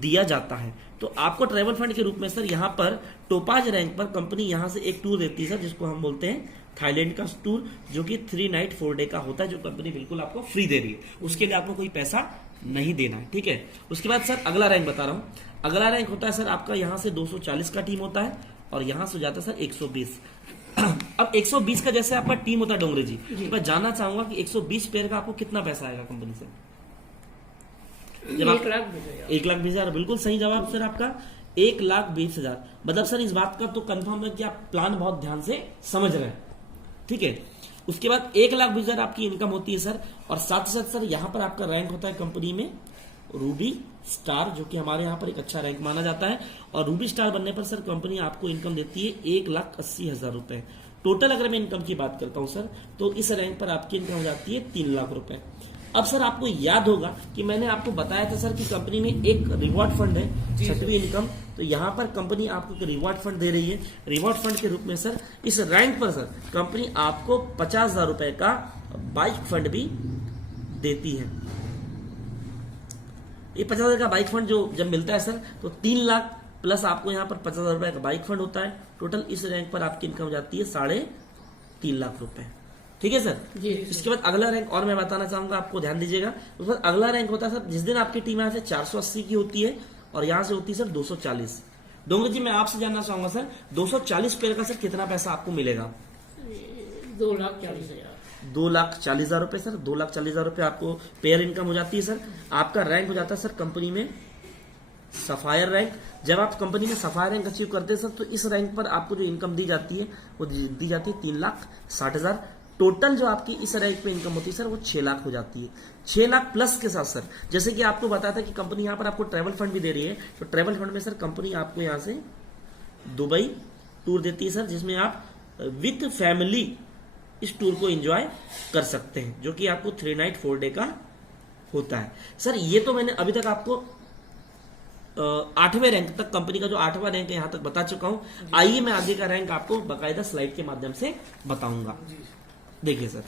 दिया जाता है। तो आपको ट्रैवल फंड के रूप में सर यहाँ पर टोपाज रैंक पर कंपनी यहाँ से एक टूर देती है सर, जिसको हम बोलते हैं थाईलैंड का टूर, जो कि 3 नाइट 4 डे का होता है, जो कंपनी बिल्कुल आपको फ्री दे रही है। उसके लिए आपको कोई पैसा नहीं देना है, ठीक है। उसके बाद सर अगला रैंक बता रहा हूँ। अगला रैंक होता है सर आपका यहाँ से 240 का टीम होता है और यहाँ से जाता है सर 120। अब 120 का जैसे आपका टीम होता है डोंगरे जी, तो मैं जानना चाहूंगा कि 120 पेयर का आपको कितना पैसा आएगा कंपनी से? 1,20,000। बिल्कुल सही जवाब सर आपका, 1,20,000। मतलब सर इस बात का तो कंफर्म है कि आप प्लान बहुत ध्यान से समझ रहे हैं, ठीक है। उसके बाद 1,20,000 आपकी इनकम होती है सर। और साथ ही साथ सर यहाँ पर आपका रैंक होता है कंपनी में रूबी स्टार, जो कि हमारे यहाँ पर एक अच्छा रैंक माना जाता है। और रूबी स्टार बनने पर सर कंपनी आपको इनकम देती है 1,80,000 रुपए। टोटल अगर मैं इनकम की बात करता हूँ सर, तो इस रैंक पर आपकी इनकम हो जाती है 3 लाख रुपए। अब सर आपको याद होगा कि मैंने आपको बताया था सर कि कंपनी में एक रिवॉर्ड फंड है 6वीं इनकम। तो यहाँ पर कंपनी आपको एक रिवॉर्ड फंड दे रही है। रिवॉर्ड फंड के रूप में सर इस रैंक पर सर कंपनी आपको 50,000 रुपए का बाइक फंड भी देती है। ये 50,000 का बाइक फंड जो जब मिलता है सर, तो 3 लाख प्लस आपको यहाँ पर 50,000 रुपए का बाइक फंड होता है। टोटल इस रैंक पर आपकी इनकम हो जाती है 3.5 लाख रुपए। ठीक है सर। जी इसके बाद अगला रैंक और मैं बताना चाहूंगा आपको, ध्यान दीजिएगा। उसके बाद अगला रैंक होता है सर, जिस दिन आपकी टीम यहाँ से 480 की होती है और यहाँ से होती है सर 240। डोंगर जी मैं आपसे जानना चाहूंगा सर, 240 पेयर का सर कितना पैसा आपको मिलेगा? 2,40,000। 2,40,000 रुपए सर। 2,40,000 रुपए आपको पेयर इनकम हो जाती है सर। आपका रैंक हो जाता है सर कंपनी में सफायर रैंक। जब आप कंपनी में सफायर रैंक अचीव करते हैं सर, तो इस रैंक पर आपको जो इनकम दी जाती है वो दी जाती है 3,60,000। टोटल जो आपकी इस रैंक पे इनकम होती है सर वो 6 लाख हो जाती है। 6 लाख प्लस के साथ सर, जैसे कि आपको बताया था कि कंपनी यहाँ पर आपको ट्रैवल फंड भी दे रही है, तो ट्रैवल फंड में सर कंपनी आपको यहाँ से दुबई टूर देती है सर, जिसमें आप विथ फैमिली इस टूर को एंजॉय कर सकते हैं, जो कि आपको 3 नाइट 4 डे का होता है सर। ये तो मैंने अभी तक आपको 8वें रैंक तक, कंपनी का जो 8वां रैंक है यहां तक बता चुका हूं। आइए मैं आगे का रैंक आपको बकायदा स्लाइड के माध्यम से बताऊंगा। देखिए सर,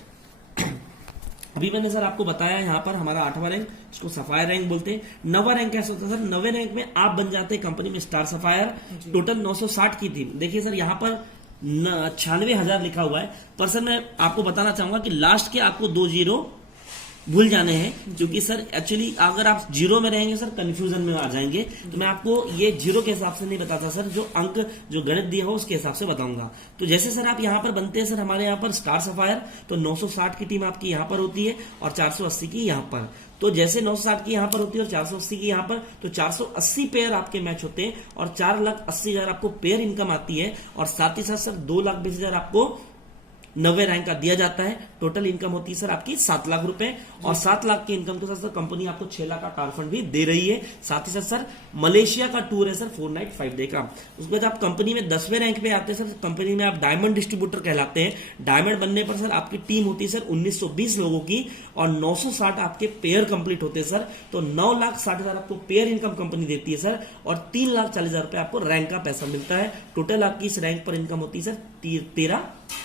अभी मैंने सर आपको बताया यहाँ पर हमारा 8वां रैंक, इसको सफायर रैंक बोलते हैं। 9वां रैंक कैसे होता है सर? 9वें रैंक में आप बन जाते हैं कंपनी में स्टार सफायर। टोटल 960 की थी। देखिए सर यहाँ पर 96,000 लिखा हुआ है, पर सर मैं आपको बताना चाहूंगा कि लास्ट के आपको 2 जीरो भूल जाने हैं, क्योंकि सर एक्चुअली अगर आप जीरो में रहेंगे सर कंफ्यूजन में आ जाएंगे। तो मैं आपको ये जीरो के हिसाब से नहीं बताता सर, जो अंक जो गणित दिया हो उसके हिसाब से बताऊंगा। तो जैसे सर आप यहाँ पर बनते हैं सर हमारे यहाँ पर स्टार सफायर, तो 960 की टीम आपकी यहाँ पर होती है और 480 की यहाँ पर। तो जैसे 960 की यहाँ पर होती है और 480 की यहाँ पर, तो 480 पेयर आपके मैच होते हैं और 4,80,000 आपको पेयर इनकम आती है। और साथ ही साथ सर 2,20,000 आपको 9वें रैंक का दिया जाता है। टोटल इनकम होती है सर आपकी 7 लाख रुपए, और 7 लाख की इनकम के साथ सर कंपनी आपको 6 लाख का कार फंड भी दे रही है। साथ ही साथ सर मलेशिया का टूर है सर 4 नाइट 5 डे का। उसके बाद आप कंपनी में 10वें रैंक पे आते हैं सर, कंपनी में आप डायमंड डिस्ट्रीब्यूटर कहलाते हैं। डायमंड बनने पर सर आपकी टीम होती है सर 1920 लोगों की और 960 आपके पेयर कंप्लीट होते हैं सर। तो 9,60,000 आपको पेयर इनकम कंपनी देती है सर, और 3,40,000 रुपए आपको रैंक का पैसा मिलता है। टोटल आपकी इस रैंक पर इनकम होती है सर 13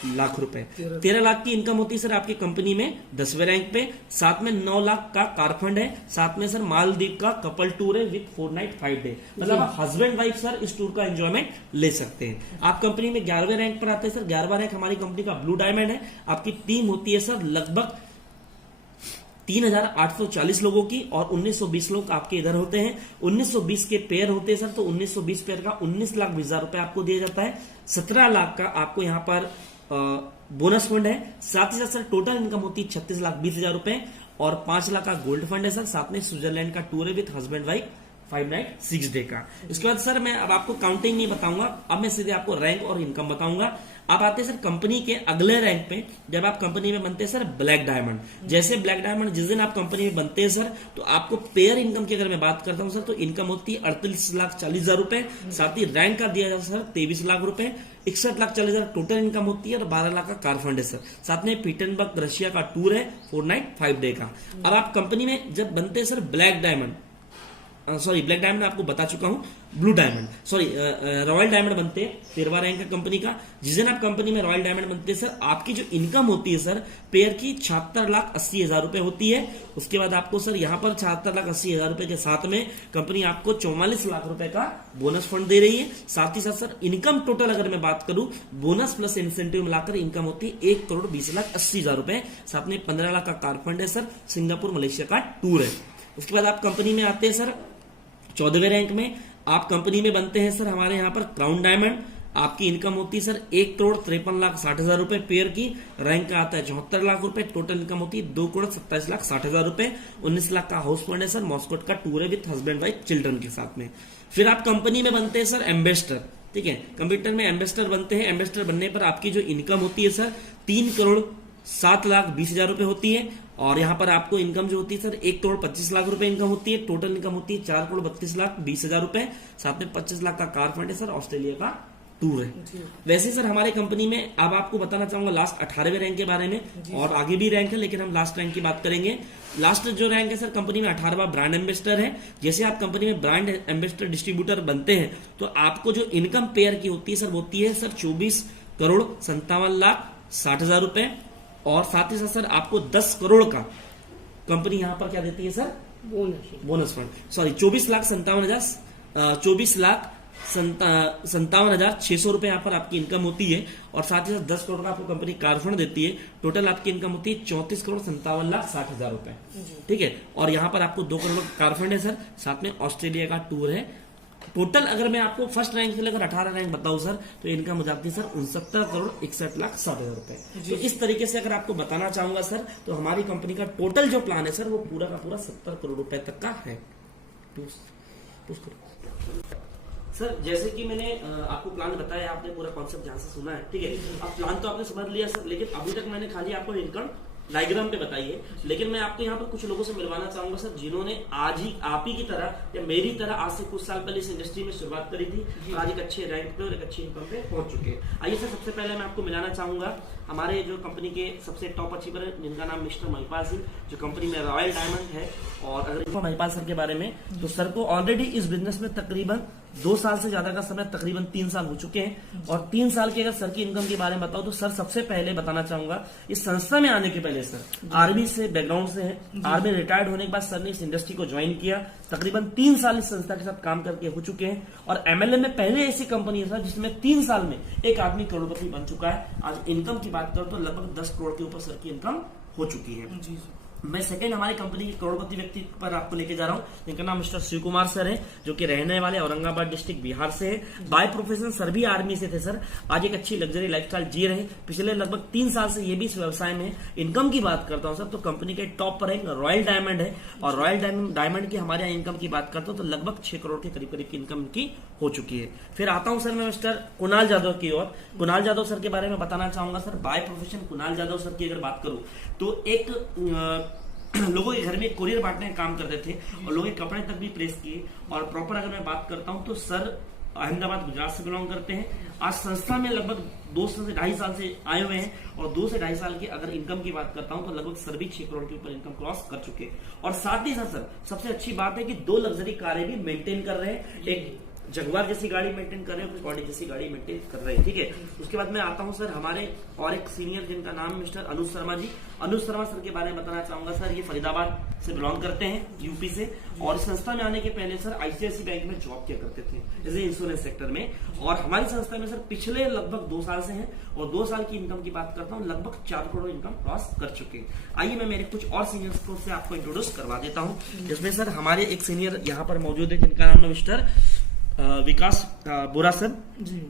लाख रुपए। 13 लाख की इनकम होती है सर आपकी कंपनी में 10वें रैंक पे। साथ में 9 लाख का कार फंड है। साथ में सर मालदीव का कपल टूर है विद 4 नाइट 5 डे। मतलब आप हस्बैंड वाइफ सर इस टूर का एंजॉयमेंट ले सकते हैं। आप कंपनी में 11वें रैंक पर आते हैं सर। 11वां रैंक हमारी कंपनी का ब्लू डायमंड है। आपकी टीम होती है सर लगभग 3,840 लोगों की, और 1920 लोग आपके इधर होते हैं। 1920 के पेयर होते हैं सर, तो 1920 पेयर का 19,20,000 रुपए आपको दिया जाता है। 17 लाख का आपको यहाँ पर बोनस फंड है। साथ ही साथ सर टोटल इनकम होती है 36,20,000 रुपए, और 5 लाख का गोल्ड फंड है सर। साथ में स्विट्जरलैंड का टूर है with husband wife 5 night 6 day का। इसके बाद सर मैं अब आपको काउंटिंग नहीं बताऊंगा, अब मैं सीधे आपको रैंक और इनकम बताऊंगा। आप आते हैं सर कंपनी के अगले रैंक पे, जब आप कंपनी में बनते हैं सर ब्लैक डायमंड। जैसे ब्लैक डायमंड जिस दिन आप कंपनी में बनते हैं सर, तो आपको पेयर इनकम की अगर मैं बात करता हूं सर, तो इनकम होती है 38,40,000 रुपए। साथ ही रैंक का दिया जाता है सर 23 लाख रुपए। 61,40,000 टोटल इनकम होती है, और 12 लाख का कार फंड है सर। साथ में पीटरबर्ग रशिया का टूर है 4 नाइट 5 डे का। अब आप कंपनी में जब बनते हैं sir black diamond, sorry black diamond आपको बता चुका हूं, blue diamond sorry royal diamond बनते हैं 13वां रैंक है कंपनी का। जिस दिन आप कंपनी में रॉयल डायमंड बनते हैं सर, आपकी जो इनकम होती है सर पेयर की 76,80,000 रुपए होती है। उसके बाद आपको सर यहाँ पर 76,80,000 रुपए के साथ में कंपनी आपको 44 लाख रुपए का बोनस फंड दे रही है। साथ ही साथ सर इनकम टोटल अगर मैं बात करूं, बोनस प्लस इंसेंटिव मिलाकर इनकम होती है 1,20,80,000 रुपए। साथ में 15 लाख का कार फंड है सर। सिंगापुर मलेशिया का टूर है। उसके बाद आप कंपनी में आते हैं सर 14वें रैंक में। आप कंपनी में बनते हैं सर हमारे यहाँ पर क्राउन डायमंड। आपकी इनकम होती है सर 1,53,60,000 रुपए पेयर की। रैंक का आता है 74 लाख रुपए। टोटल इनकम होती है 2,27,60,000 रुपए। 19 लाख का हाउस फंड है सर। मॉस्कोट का टूर है विद हस्बैंड वाइफ चिल्ड्रन के साथ में। फिर आप कंपनी में बनते हैं सर एम्बेसडर। ठीक है, कंप्यूटर में एम्बेसडर बनते हैं। एम्बेसडर बनने पर आपकी जो इनकम होती है सर 3,07,20,000 रुपए होती है। और यहाँ पर आपको इनकम जो होती है सर 1,25,00,000 रुपए इनकम होती है। टोटल इनकम होती है 4,32,20,000 रुपए। साथ में 25 लाख का कार फंड है सर। ऑस्ट्रेलिया का टूर है। वैसे सर हमारे कंपनी में अब आपको बताना चाहूंगा लास्ट 18वें रैंक के बारे में, और आगे भी रैंक है लेकिन हम लास्ट रैंक की बात करेंगे। लास्ट जो रैंक है सर कंपनी में 18वां ब्रांड एम्बेसडर है। जैसे आप कंपनी में ब्रांड एम्बेसडर डिस्ट्रीब्यूटर बनते हैं, तो आपको जो इनकम पेयर की होती है सर वो होती है सर 24,57,60,000 रुपए। और साथ ही साथ सर आपको 10 करोड़ का कंपनी यहां पर क्या देती है सर बोनस फंड, सॉरी 24,57,000 24,57,60,000 57,600 रुपए यहाँ पर आपकी इनकम होती है और साथ ही साथ 10 करोड़ का आपको कंपनी कार फंड देती है। टोटल आपकी इनकम होती है 34,57,60,000 रुपए। ठीक है, और यहाँ पर आपको 2 करोड़ का कार फंड है सर, साथ में ऑस्ट्रेलिया का टूर है। टोटल अगर मैं आपको फर्स्ट रैंक से लेकर 18 रैंक बताऊं सर, तो इनकम हो जाती है सर 69,61,60,000 रुपए। तो इस तरीके से अगर आपको बताना चाहूंगा सर, तो हमारी कंपनी का टोटल जो प्लान है सर, वो पूरा का पूरा 70 करोड़ रुपए तक का है। सर जैसे कि मैंने आपको प्लान बताया, आपने पूरा कॉन्सेप्ट ध्यान से सुना है, ठीक है। अब प्लान तो आपने समझ लिया सर, लेकिन अभी तक मैंने खाली आपको इनकम डायग्राम पे बताई है। लेकिन मैं आपको यहाँ पर कुछ लोगों से मिलवाना चाहूंगा सर, जिन्होंने आज ही आप ही की तरह या मेरी तरह आज से कुछ साल पहले इस इंडस्ट्री में शुरुआत करी थी और आज एक अच्छे रैंक पे और एक अच्छी इनकम पे पहुंच चुके हैं। आइए सर, सबसे पहले मैं आपको मिलाना चाहूंगा हमारे जो कंपनी के सबसे टॉप अचीवर है, जिनका नाम मिस्टर महिपाल सिंह, जो कंपनी में रॉयल डायमंड है। और अगर महिपाल सर के बारे में, तो सर को ऑलरेडी इस बिजनेस में तकरीबन 2 साल से ज्यादा का समय, तकरीबन 3 साल हो चुके हैं। और 3 साल की अगर सर की इनकम के बारे में बताओ, तो सर सबसे पहले बताना चाहूंगा, इस संस्था में आने के पहले सर आर्मी से बैकग्राउंड से है। आर्मी रिटायर्ड होने के बाद सर ने इस इंडस्ट्री को ज्वाइन किया। तकरीबन 3 साल इस संस्था के साथ काम करके हो चुके हैं। और एमएलए में पहले ऐसी कंपनी है सर, जिसमें 3 साल में एक आदमी करोड़पति बन चुका है। आज इनकम की बात करो तो लगभग 10 करोड़ के ऊपर सर की इनकम हो चुकी है। जी। मैं सेकंड हमारी कंपनी के करोड़पति व्यक्ति पर आपको लेके जा रहा हूँ, जिनका नाम मिस्टर शिव कुमार सर है, जो कि रहने वाले औरंगाबाद डिस्ट्रिक्ट बिहार से है। बाय प्रोफेशन सर भी आर्मी से थे सर। आज एक अच्छी लग्जरी लाइफस्टाइल जी रहे। पिछले लगभग 3 साल से ये भी इस व्यवसाय में। इनकम की बात करता हूँ सर, तो कंपनी के टॉप पर एक रॉयल डायमंड है। और रॉयल डायमंड की हमारे यहाँ इनकम की बात करता हूँ, तो लगभग 6 करोड़ के करीब करीब की इनकम की हो चुकी है। फिर आता हूँ सर मैं मिस्टर कुणाल जाधव की ओर। कुणाल जाधव सर के बारे में बताना चाहूंगा sir. By profession Kunal Jadhav sir की अगर बात करूं, तो एक लोगों के घर में कोरियर बांटने का काम करते थे और लोगों के कपड़े तक भी प्रेस किए। और प्रॉपर अगर मैं बात करता हूं, तो सर अहमदाबाद गुजरात से बिलोंग करते हैं। आज संस्था में लगभग 2 से 2.5 साल से आए हुए हैं। और 2 से 2.5 साल की अगर इनकम की बात करता हूं, तो लगभग सर भी 6 करोड़ के ऊपर इनकम क्रॉस कर चुके हैं। और साथ ही साथ सर सबसे अच्छी बात है कि 2 लग्जरी कारें भी मेंटेन कर रहे हैं। एक जगुआर जैसी गाड़ी मेंटेन कर रहे हैं, ऑडी जैसी गाड़ी मेंटेन कर रहे हैं, ठीक है। उसके बाद मैं आता हूं सर हमारे और एक सीनियर, जिनका नाम मिस्टर अनुज शर्मा जी। अनुज शर्मा सर के बारे में बताना चाहूंगा सर। ये फरीदाबाद से बिलोंग करते हैं, यूपी से। और इस संस्था में आने के पहले सर आईसीआईसी बैंक में जॉब किया करते थे, जैसे इंश्योरेंस सेक्टर में। और हमारी संस्था में सर पिछले लगभग 2 साल से हैं। और 2 साल की इनकम की बात करता हूँ, लगभग 4 करोड़ इनकम क्रॉस कर चुके हैं। आइए मैं मेरे कुछ और सीनियर्स को से आपको इंट्रोड्यूस करवा देता हूँ, जिसमें सर हमारे एक सीनियर यहाँ पर मौजूद है, जिनका नाम है मिस्टर विकास बोरा सर जी।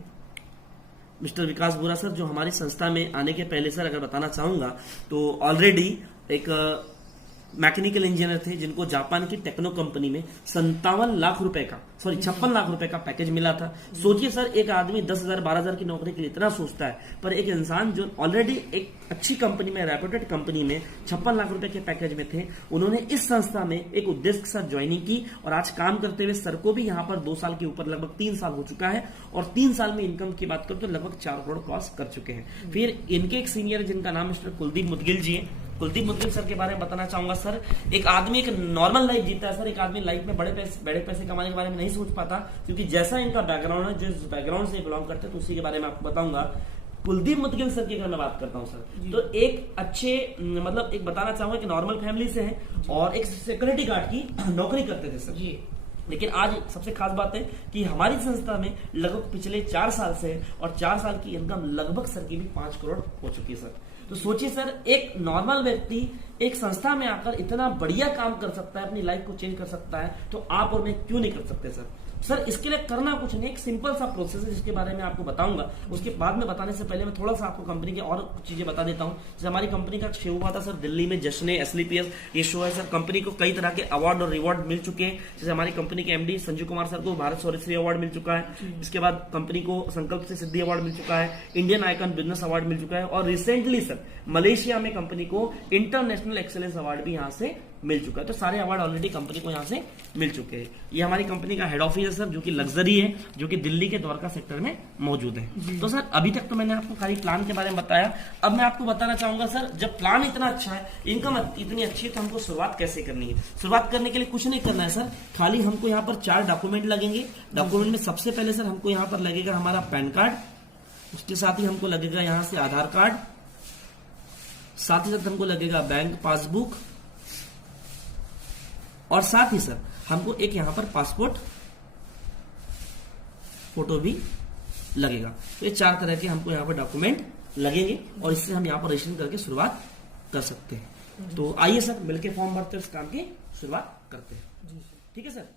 मिस्टर विकास बोरा सर, जो हमारी संस्था में आने के पहले सर अगर बताना चाहूंगा, तो ऑलरेडी एक मैकेनिकल इंजीनियर थे, जिनको जापान की टेक्नो कंपनी में 57 लाख रुपए का 56 लाख रुपए का पैकेज मिला था। सोचिए सर, एक आदमी 10,000 12,000 की नौकरी के लिए इतना सोचता है, पर एक इंसान जो ऑलरेडी एक अच्छी कंपनी में, रेप्यूटेड कंपनी में 56 लाख रुपए के पैकेज में थे, उन्होंने इस संस्था में एक उद्देश्य के साथ ज्वाइनिंग की। और आज काम करते हुए सर को भी यहाँ पर 2 साल के ऊपर लगभग 3 साल हो चुका है। और 3 साल में इनकम की बात करो तो लगभग 4 करोड़ क्रॉस कर चुके हैं। फिर इनके एक सीनियर, जिनका नाम मिस्टर कुलदीप मुदगिल जी है। कुलदीप मुदगिल सर के बारे में बताना चाहूंगा सर। एक आदमी एक नॉर्मल लाइफ जीता है सर। एक आदमी लाइफ में बड़े पैसे कमाने के बारे में नहीं सोच पाता, क्योंकि जैसा इनका बैकग्राउंड है, जिस बैकग्राउंड से बिलोंग करते हैं, तो उसी के बारे में आपको बताऊंगा। कुलदीप मुदगिल सर की अगर मैं बात करता हूं सर, तो एक अच्छे मतलब एक बताना चाहूंगा कि नॉर्मल फैमिली से हैं और एक सिक्योरिटी गार्ड की नौकरी करते थे सर। लेकिन आज सबसे खास बात है कि हमारी संस्था में लगभग पिछले 4 साल से, और 4 साल की इनकम लगभग सर की भी 5 करोड़ हो चुकी है सर। तो सोचिए सर, एक नॉर्मल व्यक्ति एक संस्था में आकर इतना बढ़िया काम कर सकता है, अपनी लाइफ को चेंज कर सकता है, तो आप और मैं क्यों नहीं कर सकते सर। सर इसके लिए करना कुछ नहीं, एक सिंपल सा प्रोसेस है, जिसके बारे में आपको बताऊंगा। उसके बाद में बताने से पहले मैं थोड़ा सा आपको कंपनी की और चीजें बता देता हूं। जैसे हमारी कंपनी का शो हुआ था सर दिल्ली में, जश्न एसलीपीएस ये शो है सर। कंपनी को कई तरह के अवार्ड और रिवॉर्ड मिल चुके हैं। जैसे हमारी कंपनी के एमडी संजीव कुमार सर को भारत शौर्यश्री अवार्ड मिल चुका है। इसके बाद कंपनी को संकल्प से सिद्धि अवार्ड मिल चुका है, इंडियन आइकन बिजनेस अवार्ड मिल चुका है, और रिसेंटली सर मलेशिया में कंपनी को इंटरनेशनल एक्सेलेंस अवार्ड भी यहाँ से मिल चुका है। तो सारे अवार्ड ऑलरेडी कंपनी को यहाँ से मिल चुके हैं। ये हमारी कंपनी का हेड ऑफिस है सर, जो कि लग्जरी है, जो कि दिल्ली के द्वारका सेक्टर में मौजूद है। तो सर अभी तक तो मैंने आपको खाली प्लान के बारे में बताया। अब मैं आपको बताना चाहूंगा सर, जब प्लान इतना अच्छा है, इनकम इतनी अच्छी है, तो हमको शुरुआत कैसे करनी है। शुरुआत करने के लिए कुछ नहीं करना है सर, खाली हमको यहाँ पर 4 डॉक्यूमेंट लगेंगे। डॉक्यूमेंट में सबसे पहले सर हमको यहाँ पर लगेगा हमारा पैन कार्ड, उसके साथ ही हमको लगेगा यहाँ से आधार कार्ड, साथ ही साथ हमको लगेगा बैंक पासबुक, और साथ ही सर हमको एक यहाँ पर पासपोर्ट फोटो भी लगेगा। तो ये 4 तरह के हमको यहाँ पर डॉक्यूमेंट लगेंगे और इससे हम यहाँ पर रजिस्ट्रेशन करके शुरुआत कर सकते हैं। तो आइए सर मिलके फॉर्म भरते हैं, उस काम की शुरुआत करते हैं। जी सर। ठीक है सर।